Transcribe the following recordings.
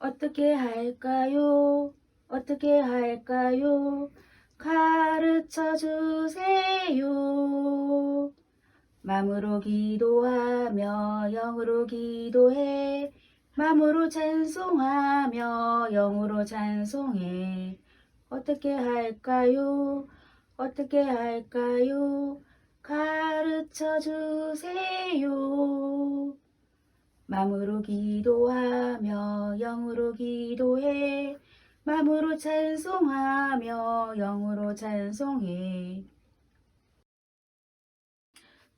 어떻게 할까요? 어떻게 할까요? 가르쳐 주세요. 마음으로 기도하며 영으로 기도해. 마음으로 찬송하며 영으로 찬송해. 어떻게 할까요? 어떻게 할까요? 가르쳐 주세요. 마음으로 기도하며 영으로 기도해. 마음으로 찬송하며 영으로 찬송해.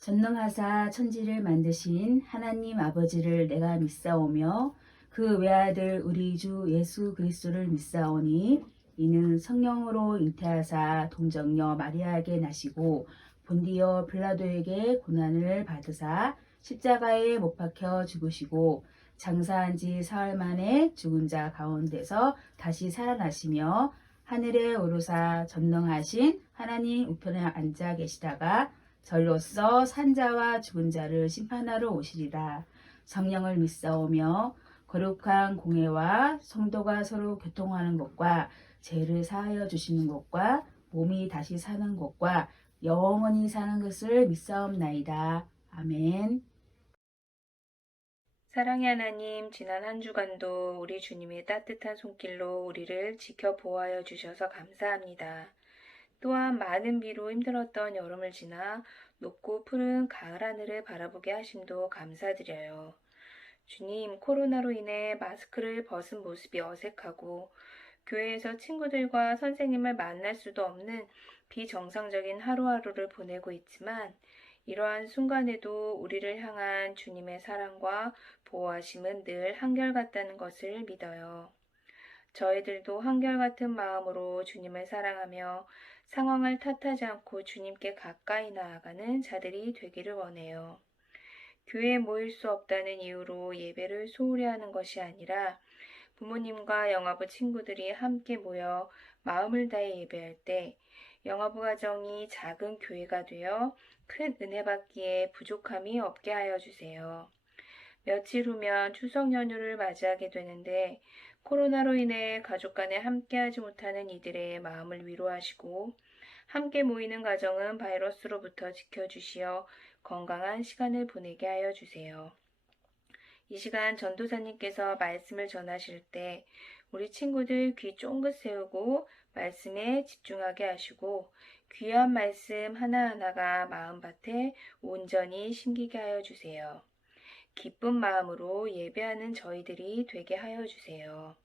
전능하사 천지를 만드신 하나님 아버지를 내가 믿사오며 그 외아들 우리 주 예수 그리스도를 믿사오니 이는 성령으로 잉태하사 동정녀 마리아에게 나시고 본디오 빌라도에게 고난을 받으사 십자가에 못 박혀 죽으시고 장사한 지 사흘 만에 죽은 자 가운데서 다시 살아나시며 하늘에 오르사 전능하신 하나님 우편에 앉아 계시다가 절로써 산자와 죽은 자를 심판하러 오시리라. 성령을 믿사오며 거룩한 공회와 성도가 서로 교통하는 것과 죄를 사하여 주시는 것과 몸이 다시 사는 것과 영원히 사는 것을 믿사옵나이다. 아멘. 사랑의 하나님, 지난 한 주간도 우리 주님의 따뜻한 손길로 우리를 지켜보아여 주셔서 감사합니다. 또한 많은 비로 힘들었던 여름을 지나 높고 푸른 가을 하늘을 바라보게 하심도 감사드려요. 주님, 코로나로 인해 마스크를 벗은 모습이 어색하고 교회에서 친구들과 선생님을 만날 수도 없는 비정상적인 하루하루를 보내고 있지만 이러한 순간에도 우리를 향한 주님의 사랑과 보호하심은 늘 한결같다는 것을 믿어요. 저희들도 한결같은 마음으로 주님을 사랑하며 상황을 탓하지 않고 주님께 가까이 나아가는 자들이 되기를 원해요. 교회에 모일 수 없다는 이유로 예배를 소홀히 하는 것이 아니라 부모님과 영아부 친구들이 함께 모여 마음을 다해 예배할 때 영아부 가정이 작은 교회가 되어 큰 은혜 받기에 부족함이 없게 하여 주세요. 며칠 후면 추석 연휴를 맞이하게 되는데 코로나로 인해 가족 간에 함께하지 못하는 이들의 마음을 위로하시고 함께 모이는 가정은 바이러스로부터 지켜주시어 건강한 시간을 보내게 하여 주세요. 이 시간 전도사님께서 말씀을 전하실 때 우리 친구들 귀 쫑긋 세우고 말씀에 집중하게 하시고 귀한 말씀 하나하나가 마음밭에 온전히 심기게 하여 주세요. 기쁜 마음으로 예배하는 저희들이 되게 하여 주세요.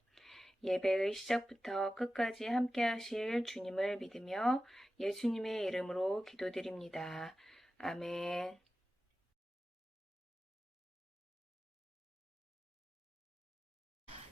예배의 시작부터 끝까지 함께 하실 주님을 믿으며 예수님의 이름으로 기도드립니다. 아멘.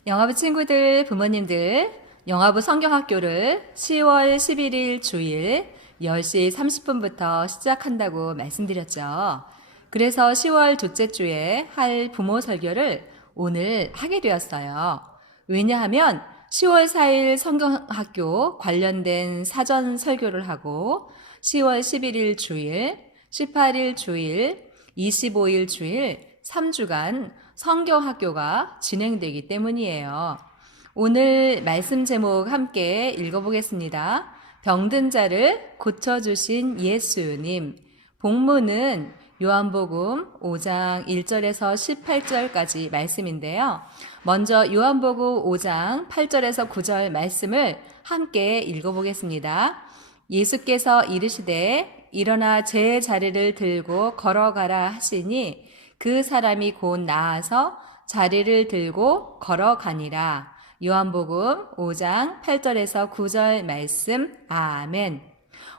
영화부 친구들, 부모님들, 영화부 성경학교를 10월 11일 주일 10시 30분부터 시작한다고 말씀드렸죠. 그래서 10월 둘째 주에 할 부모 설교를 오늘 하게 되었어요. 왜냐하면 10월 4일 성경학교 관련된 사전 설교를 하고 10월 11일 주일, 18일 주일, 25일 주일 3주간 성경학교가 진행되기 때문이에요. 오늘 말씀 제목 함께 읽어보겠습니다. 병든 자를 고쳐주신 예수님. 본문은 요한복음 5장 1절에서 18절까지 말씀인데요. 먼저 요한복음 5장 8절에서 9절 말씀을 함께 읽어보겠습니다. 예수께서 이르시되 일어나 제 자리를 들고 걸어가라 하시니 그 사람이 곧 나아서 자리를 들고 걸어가니라. 요한복음 5장 8절에서 9절 말씀. 아멘.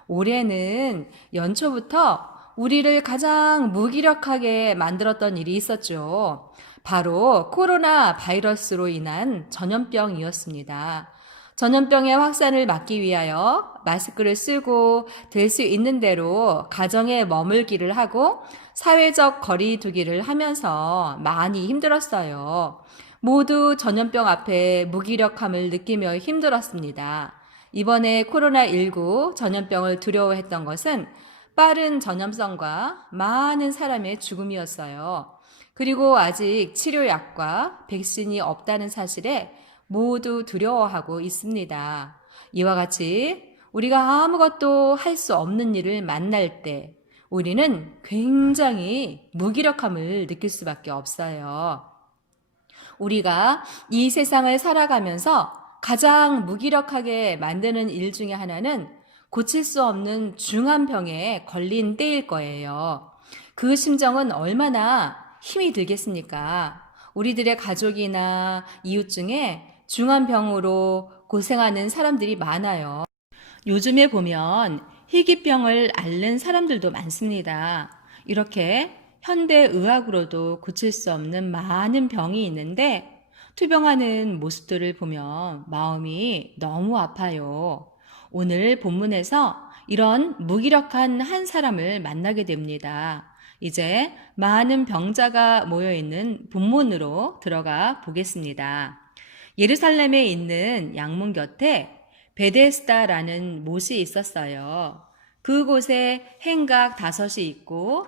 올해는 연초부터 우리를 가장 무기력하게 만들었던 일이 있었죠. 바로 코로나 바이러스로 인한 전염병이었습니다. 전염병의 확산을 막기 위하여 마스크를 쓰고 될 수 있는 대로 가정에 머물기를 하고 사회적 거리 두기를 하면서 많이 힘들었어요. 모두 전염병 앞에 무기력함을 느끼며 힘들었습니다. 이번에 코로나19 전염병을 두려워했던 것은 빠른 전염성과 많은 사람의 죽음이었어요. 그리고 아직 치료약과 백신이 없다는 사실에 모두 두려워하고 있습니다. 이와 같이 우리가 아무것도 할 수 없는 일을 만날 때 우리는 굉장히 무기력함을 느낄 수밖에 없어요. 우리가 이 세상을 살아가면서 가장 무기력하게 만드는 일 중에 하나는 고칠 수 없는 중한 병에 걸린 때일 거예요. 그 심정은 얼마나 힘이 들겠습니까? 우리들의 가족이나 이웃 중에 중한 병으로 고생하는 사람들이 많아요. 요즘에 보면 희귀병을 앓는 사람들도 많습니다. 이렇게 현대의학으로도 고칠 수 없는 많은 병이 있는데 투병하는 모습들을 보면 마음이 너무 아파요. 오늘 본문에서 이런 무기력한 한 사람을 만나게 됩니다. 이제 많은 병자가 모여있는 본문으로 들어가 보겠습니다. 예루살렘에 있는 양문 곁에 베데스다라는 못이 있었어요. 그곳에 행각 5이 있고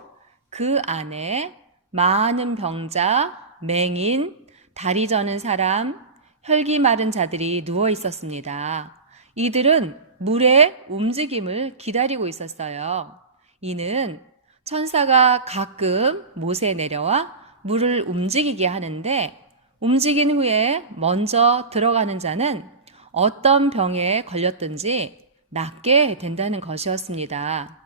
그 안에 많은 병자, 맹인, 다리 저는 사람, 혈기 마른 자들이 누워 있었습니다. 이들은 물의 움직임을 기다리고 있었어요. 이는 천사가 가끔 못에 내려와 물을 움직이게 하는데 움직인 후에 먼저 들어가는 자는 어떤 병에 걸렸든지 낫게 된다는 것이었습니다.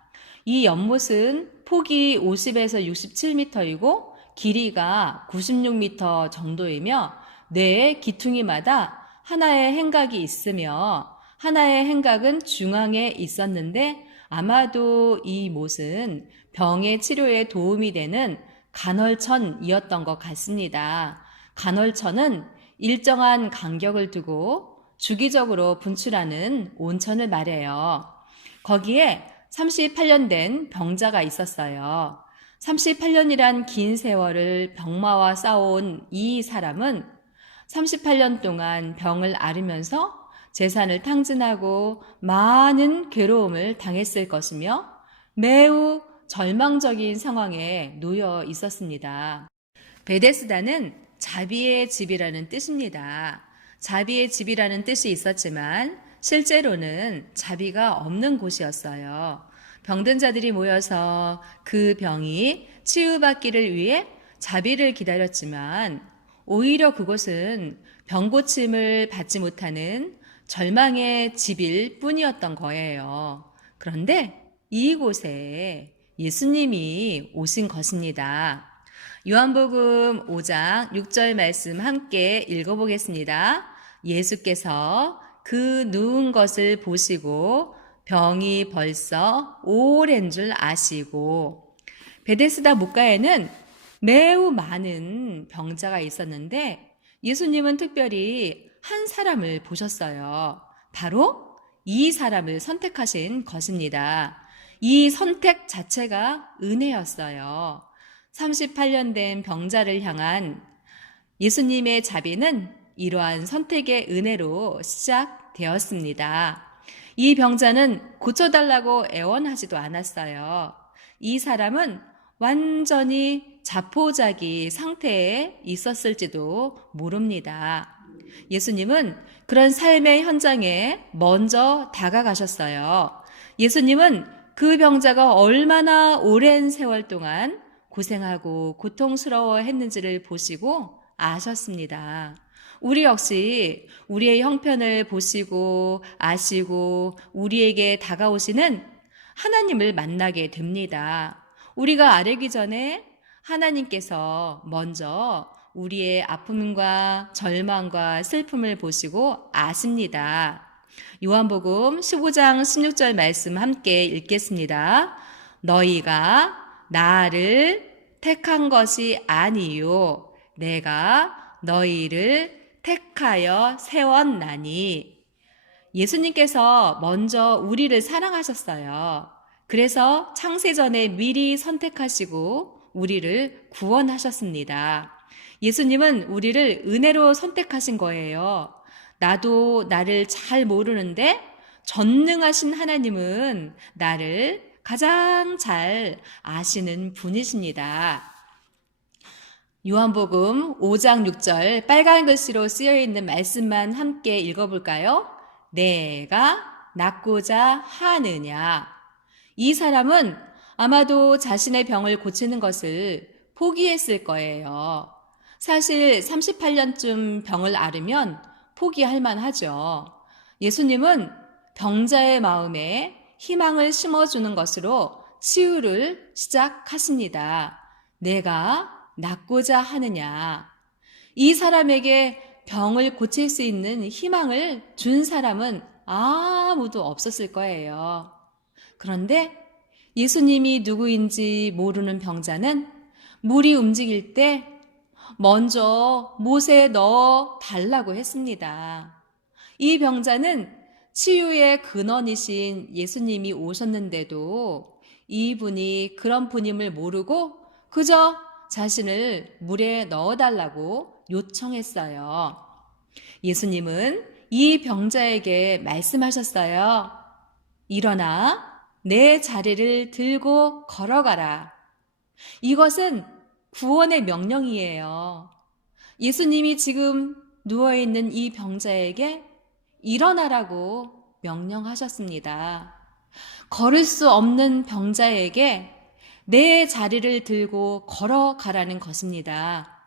이 연못은 폭이 50에서 67m이고 길이가 96m 정도이며 네 기퉁이마다 하나의 행각이 있으며 하나의 행각은 중앙에 있었는데 아마도 이 못은 병의 치료에 도움이 되는 간헐천이었던 것 같습니다. 간헐천은 일정한 간격을 두고 주기적으로 분출하는 온천을 말해요. 거기에 38년 된 병자가 있었어요. 38년이란 긴 세월을 병마와 싸워온 이 사람은 38년 동안 병을 앓으면서 재산을 탕진하고 많은 괴로움을 당했을 것이며 매우 절망적인 상황에 놓여 있었습니다. 베데스다는 자비의 집이라는 뜻입니다. 자비의 집이라는 뜻이 있었지만 실제로는 자비가 없는 곳이었어요. 병든 자들이 모여서 그 병이 치유받기를 위해 자비를 기다렸지만 오히려 그곳은 병 고침을 받지 못하는 절망의 집일 뿐이었던 거예요. 그런데 이곳에 예수님이 오신 것입니다. 요한복음 5장 6절 말씀 함께 읽어보겠습니다. 예수께서 그 누운 것을 보시고 병이 벌써 오랜 줄 아시고 베데스다 못가에는 매우 많은 병자가 있었는데 예수님은 특별히 한 사람을 보셨어요. 바로 이 사람을 선택하신 것입니다. 이 선택 자체가 은혜였어요. 38년 된 병자를 향한 예수님의 자비는 이러한 선택의 은혜로 시작되었습니다. 이 병자는 고쳐달라고 애원하지도 않았어요. 이 사람은 완전히 자포자기 상태에 있었을지도 모릅니다. 예수님은 그런 삶의 현장에 먼저 다가가셨어요. 예수님은 그 병자가 얼마나 오랜 세월 동안 고생하고 고통스러워 했는지를 보시고 아셨습니다. 우리 역시 우리의 형편을 보시고 아시고 우리에게 다가오시는 하나님을 만나게 됩니다. 우리가 아뢰기 전에 하나님께서 먼저 우리의 아픔과 절망과 슬픔을 보시고 아십니다. 요한복음 15장 16절 말씀 함께 읽겠습니다. 너희가 나를 택한 것이 아니요 내가 너희를 택하여 세웠나니. 예수님께서 먼저 우리를 사랑하셨어요. 그래서 창세전에 미리 선택하시고 우리를 구원하셨습니다. 예수님은 우리를 은혜로 선택하신 거예요. 나도 나를 잘 모르는데 전능하신 하나님은 나를 가장 잘 아시는 분이십니다. 요한복음 5장 6절 빨간 글씨로 쓰여 있는 말씀만 함께 읽어볼까요? 내가 낫고자 하느냐. 이 사람은 아마도 자신의 병을 고치는 것을 포기했을 거예요. 사실 38년쯤 병을 앓으면 포기할 만하죠. 예수님은 병자의 마음에 희망을 심어주는 것으로 치유를 시작하십니다. 내가 낫고자 하느냐. 이 사람에게 병을 고칠 수 있는 희망을 준 사람은 아무도 없었을 거예요. 그런데 예수님이 누구인지 모르는 병자는 물이 움직일 때 먼저 못에 넣어 달라고 했습니다. 이 병자는 치유의 근원이신 예수님이 오셨는데도 이분이 그런 분임을 모르고 그저 자신을 물에 넣어달라고 요청했어요. 예수님은 이 병자에게 말씀하셨어요. 일어나 내 자리를 들고 걸어가라. 이것은 구원의 명령이에요. 예수님이 지금 누워있는 이 병자에게 일어나라고 명령하셨습니다. 걸을 수 없는 병자에게 내 자리를 들고 걸어가라는 것입니다.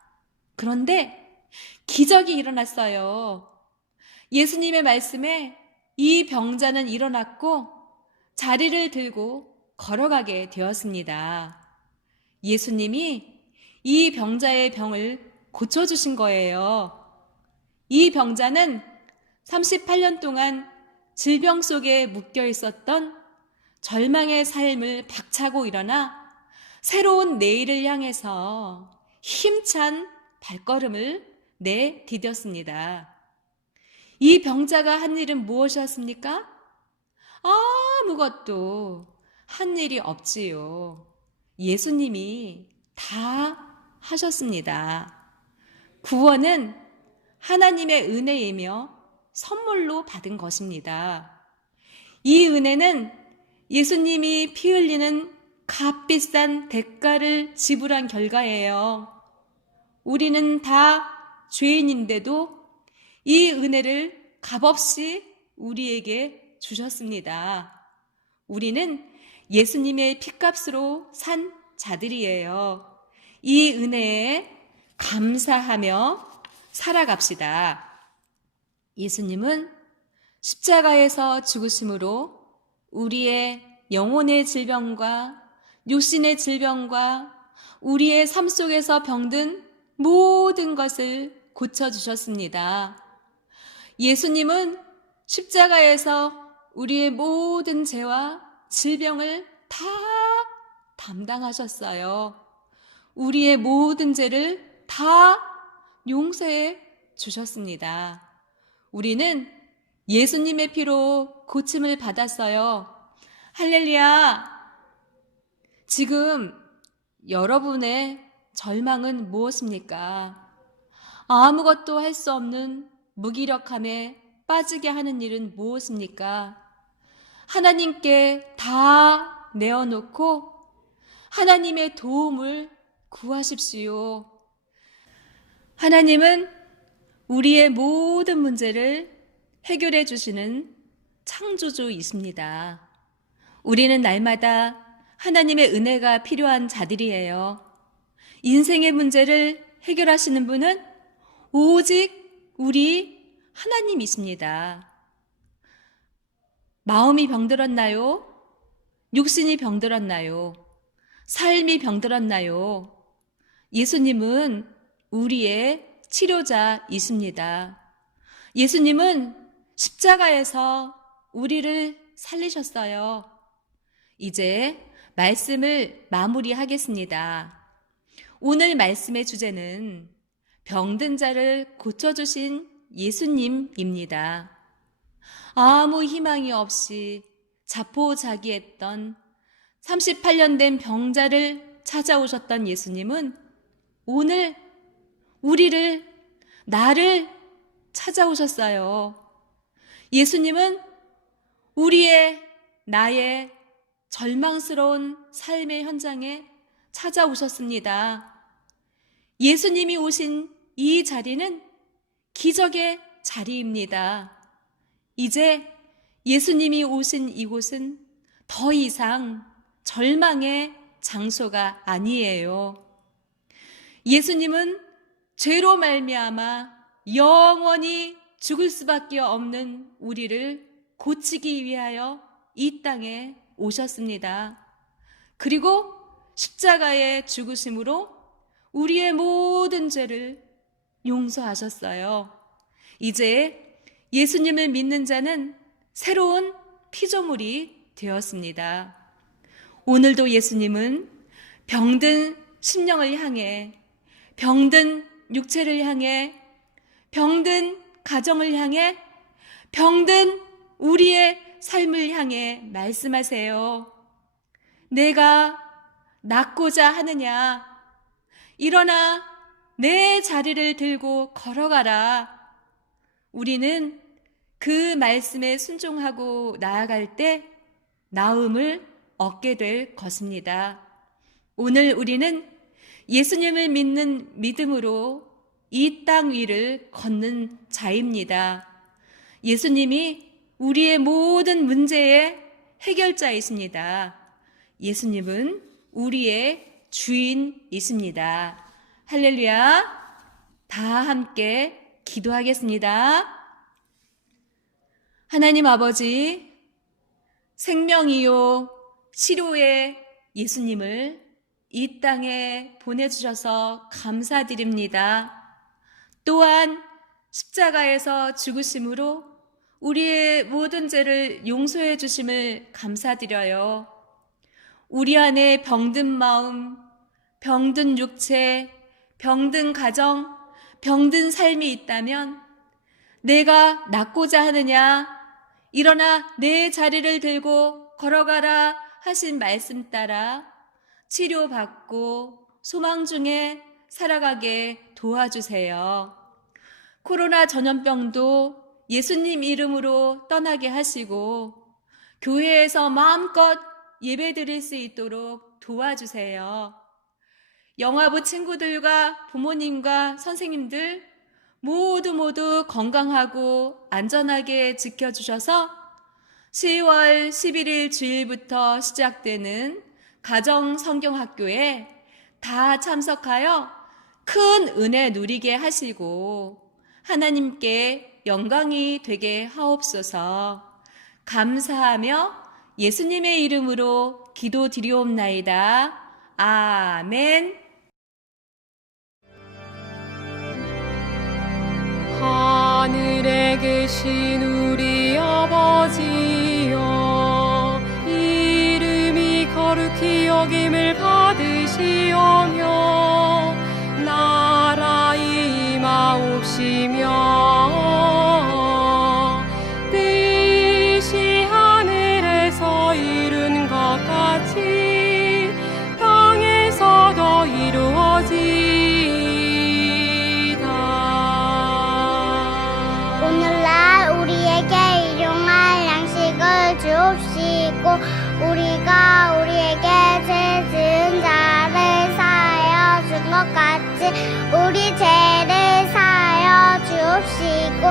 그런데 기적이 일어났어요. 예수님의 말씀에 이 병자는 일어났고 자리를 들고 걸어가게 되었습니다. 예수님이 이 병자의 병을 고쳐주신 거예요. 이 병자는 38년 동안 질병 속에 묶여 있었던 절망의 삶을 박차고 일어나 새로운 내일을 향해서 힘찬 발걸음을 내디뎠습니다. 이 병자가 한 일은 무엇이었습니까? 아무것도 한 일이 없지요. 예수님이 다 하셨습니다. 구원은 하나님의 은혜이며 선물로 받은 것입니다. 이 은혜는 예수님이 피 흘리는 값비싼 대가를 지불한 결과예요. 우리는 다 죄인인데도 이 은혜를 값없이 우리에게 주셨습니다. 우리는 예수님의 피값으로 산 자들이에요. 이 은혜에 감사하며 살아갑시다. 예수님은 십자가에서 죽으심으로 우리의 영혼의 질병과 육신의 질병과 우리의 삶 속에서 병든 모든 것을 고쳐주셨습니다. 예수님은 십자가에서 우리의 모든 죄와 질병을 다 담당하셨어요. 우리의 모든 죄를 다 용서해 주셨습니다. 우리는 예수님의 피로 고침을 받았어요. 할렐루야! 지금 여러분의 절망은 무엇입니까? 아무것도 할 수 없는 무기력함에 빠지게 하는 일은 무엇입니까? 하나님께 다 내어놓고 하나님의 도움을 구하십시오. 하나님은 우리의 모든 문제를 해결해 주시는 창조주이십니다. 우리는 날마다 하나님의 은혜가 필요한 자들이에요. 인생의 문제를 해결하시는 분은 오직 우리 하나님이십니다. 마음이 병들었나요? 육신이 병들었나요? 삶이 병들었나요? 예수님은 우리의 치료자이십니다. 예수님은 십자가에서 우리를 살리셨어요. 이제 말씀을 마무리하겠습니다. 오늘 말씀의 주제는 병든 자를 고쳐주신 예수님입니다. 아무 희망이 없이 자포자기했던 38년 된 병자를 찾아오셨던 예수님은 오늘 나를 찾아오셨어요. 예수님은 나의 절망스러운 삶의 현장에 찾아오셨습니다. 예수님이 오신 이 자리는 기적의 자리입니다. 이제 예수님이 오신 이곳은 더 이상 절망의 장소가 아니에요. 예수님은 죄로 말미암아 영원히 죽을 수밖에 없는 우리를 고치기 위하여 이 땅에 오셨습니다. 그리고 십자가의 죽으심으로 우리의 모든 죄를 용서하셨어요. 이제 예수님을 믿는 자는 새로운 피조물이 되었습니다. 오늘도 예수님은 병든 심령을 향해, 병든 육체를 향해, 병든 가정을 향해, 병든 우리의 삶을 향해 말씀하세요. 내가 낫고자 하느냐? 일어나 내 자리를 들고 걸어가라. 우리는 그 말씀에 순종하고 나아갈 때 나음을 얻게 될 것입니다. 오늘 우리는 예수님을 믿는 믿음으로 이 땅 위를 걷는 자입니다. 예수님이 우리의 모든 문제의 해결자이십니다. 예수님은 우리의 주인이십니다. 할렐루야. 다 함께 기도하겠습니다. 하나님 아버지, 생명이요 치료의 예수님을 이 땅에 보내주셔서 감사드립니다. 또한 십자가에서 죽으심으로 우리의 모든 죄를 용서해 주심을 감사드려요. 우리 안에 병든 마음, 병든 육체, 병든 가정, 병든 삶이 있다면 내가 낫고자 하느냐? 일어나 내 자리를 들고 걸어가라 하신 말씀 따라 치료받고 소망 중에 살아가게 도와주세요. 코로나 전염병도 예수님 이름으로 떠나게 하시고 교회에서 마음껏 예배드릴 수 있도록 도와주세요. 영화부 친구들과 부모님과 선생님들 모두 건강하고 안전하게 지켜주셔서 10월 11일 주일부터 시작되는 가정성경학교에 다 참석하여 큰 은혜 누리게 하시고 하나님께 영광이 되게 하옵소서. 감사하며 예수님의 이름으로 기도드리옵나이다. 아멘. 하늘에 계신 우리 아버지여, 이름이 거룩히 여김을 받으시오며 나라의 임하옵시며 뜻이 하늘에서 이룬 것 같이 땅에서도 이루어지이다. 오늘날 우리에게 일용할 양식을 주옵시고 우리가 우리에게 죄 지은 자를 사하여 준 것 같이 우리 죄를 사하여 주옵시고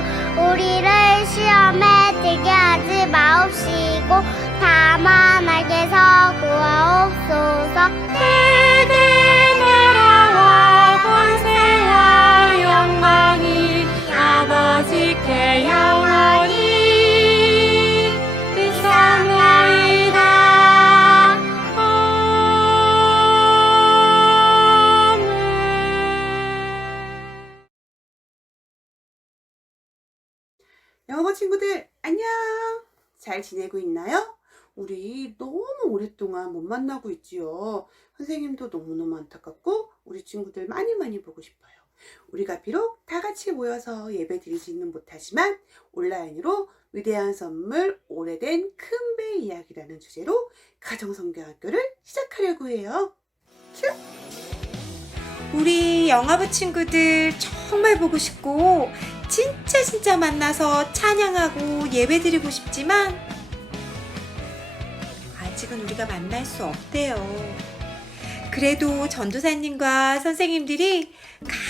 우리를 시험에 들게 하지 마옵시고 다만 악에서 구하옵소서. 내게 나라와 권세와 영광이 아버지께 영원히 있사옵나이다. 아멘. 영어 친구들 안녕. 잘 지내고 있나요? 우리 너무 오랫동안 못 만나고 있지요. 선생님도 너무너무 안타깝고 우리 친구들 많이 보고 싶어요. 우리가 비록 다 같이 모여서 예배 드리지는 못하지만 온라인으로 위대한 선물 오래된 큰 배 이야기라는 주제로 가정성경학교를 시작하려고 해요. 큐! 우리 영화부 친구들 정말 보고 싶고 진짜 만나서 찬양하고 예배드리고 싶지만 아직은 우리가 만날 수 없대요. 그래도 전도사님과 선생님들이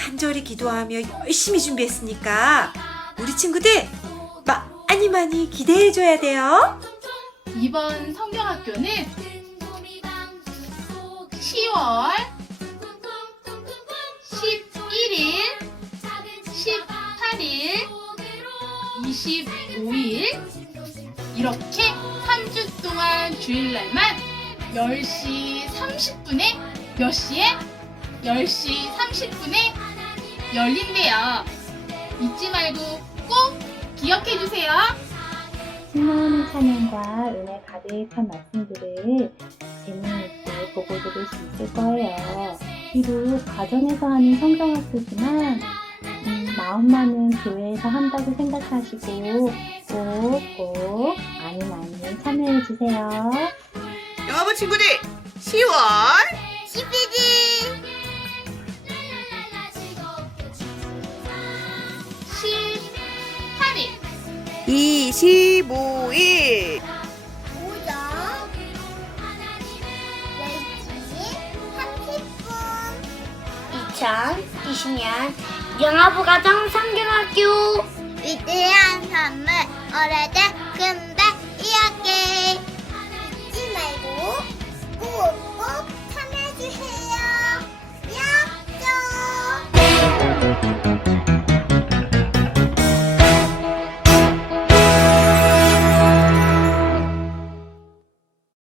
간절히 기도하며 열심히 준비했으니까 우리 친구들 많이 많이 기대해줘야 돼요. 이번 성경학교는 10월 11일, 18일, 25일 이렇게 3주 동안 주일날만 10시 30분에 몇 시에? 10시 30분에 열린대요. 잊지 말고 꼭 기억해 주세요. 신나는 찬양과 은혜 가득한 말씀들을 재미있게 보고 들을 수 있을 거예요. 비록 가정에서 하는 성경학교지만 마음만은 교회에서 한다고 생각하시고 꼭 많이 참여해 주세요. 영화부 친구들 10월 11일 18일 25일 오전 10시 30분 2020년 영화부가정 성경학교 위대한 선물 오래된 금배 이야기 잊지 말고 꼭 참여해주세요.